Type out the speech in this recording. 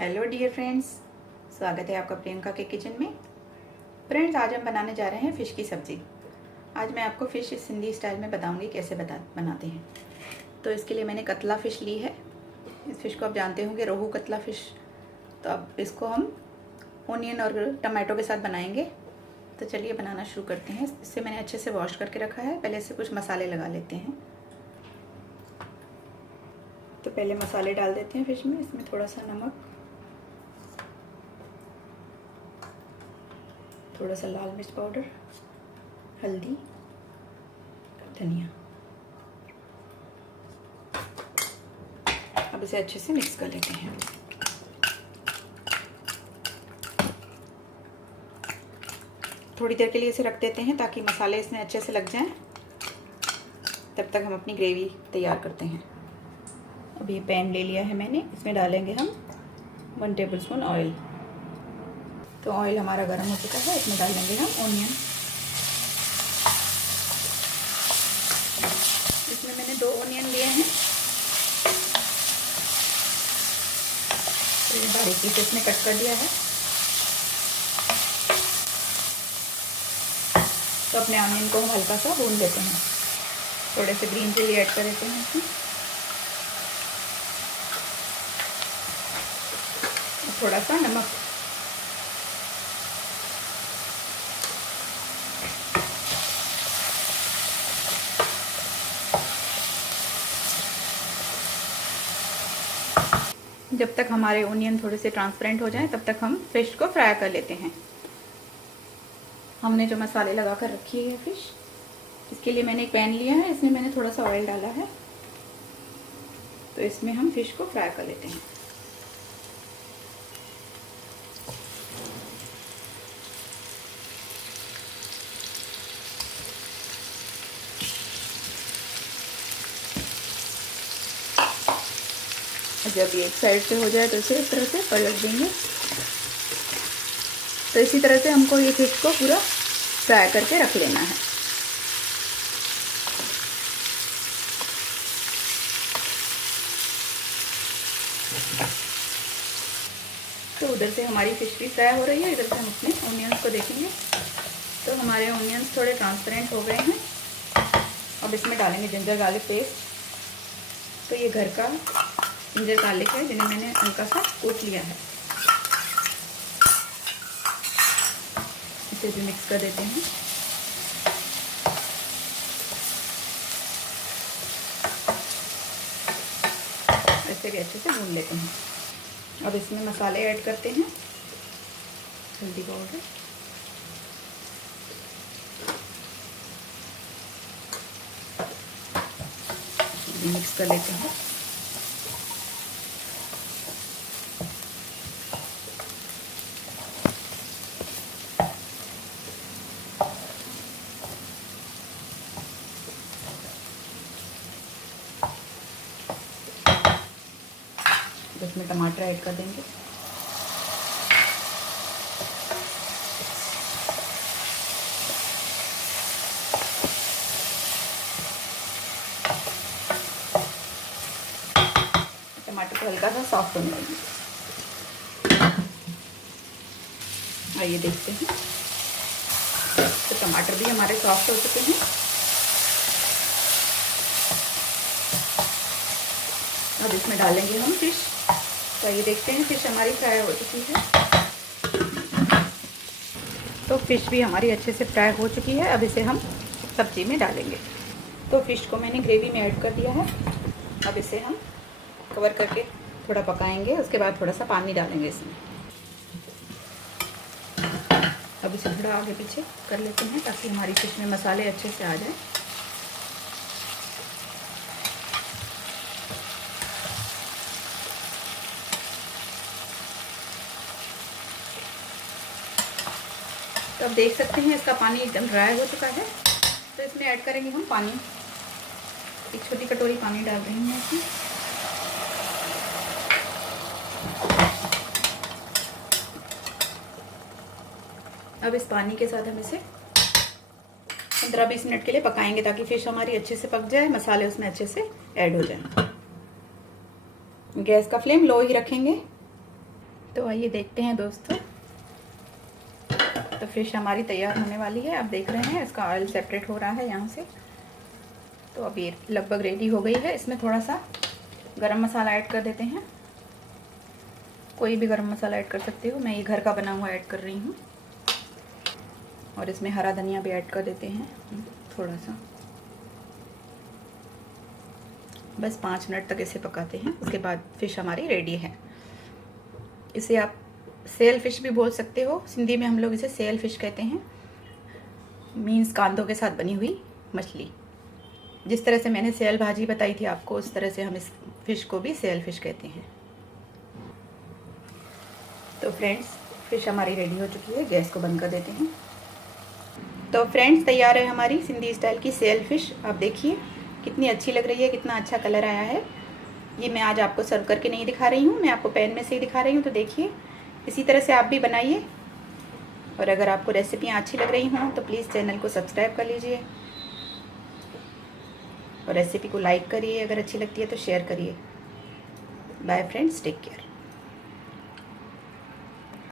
Hello dear friends, स्वागत है आपका प्रियंका के किचन में। फ्रेंड्स, आज हम बनाने जा रहे हैं फ़िश की सब्ज़ी। आज मैं आपको फ़िश सिंधी स्टाइल में बताऊंगी कैसे बनाते हैं। तो इसके लिए मैंने कतला फ़िश ली है। इस फ़िश को आप जानते होंगे, रोहू कतला फ़िश। तो अब इसको हम ओनियन और टमाटो के साथ बनाएंगे। तो चलिए बनाना शुरू करते हैं। इससे मैंने अच्छे से वॉश करके रखा है। पहले से कुछ मसाले लगा लेते हैं। तो पहले मसाले डाल देते हैं फ़िश में। इसमें थोड़ा सा नमक, थोड़ा सा लाल मिर्च पाउडर, हल्दी, धनिया। अब इसे अच्छे से मिक्स कर लेते हैं। थोड़ी देर के लिए इसे रख देते हैं ताकि मसाले इसमें अच्छे से लग जाएं। तब तक हम अपनी ग्रेवी तैयार करते हैं। अब ये पैन ले लिया है मैंने। इसमें डालेंगे हम 1 टेबलस्पून ऑयल। तो ऑयल हमारा गर्म हो चुका है। इसमें डालेंगे हम ओनियन। इसमें मैंने 2 ओनियन लिए हैं। तो ये बारीक पीसेस में कट कर दिया है। तो अपने ऑनियन को हम हल्का सा भून लेते हैं। थोड़े से ग्रीन चिली ऐड कर देते हैं इसमें। थोड़ा सा नमक। जब तक हमारे ओनियन थोड़े से ट्रांसपेरेंट हो जाएं तब तक हम फिश को फ्राई कर लेते हैं। हमने जो मसाले लगा कर रखी है फिश, इसके लिए मैंने एक पैन लिया है। इसमें मैंने थोड़ा सा ऑयल डाला है। तो इसमें हम फिश को फ्राई कर लेते हैं। जब ये एक साइड से हो जाए तो इसे इस तरह से पलट देंगे। तो इसी तरह से हमको ये फिश को पूरा फ्राई करके रख लेना है। तो उधर से हमारी फिश भी फ्राई हो रही है, इधर से हम अपने ओनियंस को देखेंगे। तो हमारे ओनियंस थोड़े ट्रांसपेरेंट हो गए हैं। अब इसमें डालेंगे जिंजर गार्लिक पेस्ट। तो ये घर का जिंजर गार्लिक है जिन्हें मैंने हल्का सा कूट लिया है। इसे भी मिक्स कर देते हैं। ऐसे भी अच्छे से भून लेते हैं। अब इसमें मसाले ऐड करते हैं। हल्दी पाउडर, मिक्स कर लेते हैं। इसमें टमाटर ऐड कर देंगे। टमाटर को हल्का सा सॉफ्ट होने देंगे। आइए देखते हैं। तो टमाटर भी हमारे सॉफ्ट हो चुके हैं। अब इसमें डालेंगे हम फिश। तो ये देखते हैं फिश हमारी फ्राई हो चुकी है। तो फिश भी हमारी अच्छे से फ्राई हो चुकी है। अब इसे हम सब्जी में डालेंगे। तो फिश को मैंने ग्रेवी में ऐड कर दिया है। अब इसे हम कवर करके थोड़ा पकाएंगे। उसके बाद थोड़ा सा पानी डालेंगे इसमें। अब इसे थोड़ा आगे पीछे कर लेते हैं ताकि हमारी फिश में मसाले अच्छे से आ जाए। तो अब देख सकते हैं इसका पानी एकदम ड्राई हो चुका है। तो इसमें ऐड करेंगे हम पानी। एक छोटी कटोरी पानी डाल रही हूँ इसमें। अब इस पानी के साथ हम इसे 15-20 मिनट के लिए पकाएंगे ताकि फिश हमारी अच्छे से पक जाए, मसाले उसमें अच्छे से ऐड हो जाए। गैस का फ्लेम लो ही रखेंगे। तो आइए देखते हैं दोस्तों। तो फिश हमारी तैयार होने वाली है। आप देख रहे हैं इसका ऑयल सेपरेट हो रहा है यहाँ से। तो अब ये लगभग रेडी हो गई है। इसमें थोड़ा सा गरम मसाला ऐड कर देते हैं। कोई भी गरम मसाला ऐड कर सकते हो, मैं ये घर का बना हुआ ऐड कर रही हूँ। और इसमें हरा धनिया भी ऐड कर देते हैं थोड़ा सा। बस 5 मिनट तक इसे पकाते हैं। उसके बाद फ़िश हमारी रेडी है। इसे आप सेल फिश भी बोल सकते हो, सिंधी में हम लोग इसे सेल फिश कहते हैं। मीन्स कांदों के साथ बनी हुई मछली। जिस तरह से मैंने सेल भाजी बताई थी आपको, उस तरह से हम इस फिश को भी सेल फिश कहते हैं। तो फ्रेंड्स, फिश हमारी रेडी हो चुकी है। गैस को बंद कर देते हैं। तो फ्रेंड्स, तैयार है हमारी सिंधी स्टाइल की सेल फिश। आप देखिए कितनी अच्छी लग रही है, कितना अच्छा कलर आया है। ये मैं आज आपको सर्व करके नहीं दिखा रही हूँ, मैं आपको पैन में से ही दिखा रही हूँ। तो देखिए, इसी तरह से आप भी बनाइए। और अगर आपको रेसिपियाँ अच्छी लग रही हों तो प्लीज़ चैनल को सब्सक्राइब कर लीजिए और रेसिपी को लाइक करिए। अगर अच्छी लगती है तो शेयर करिए। Bye friends, take care.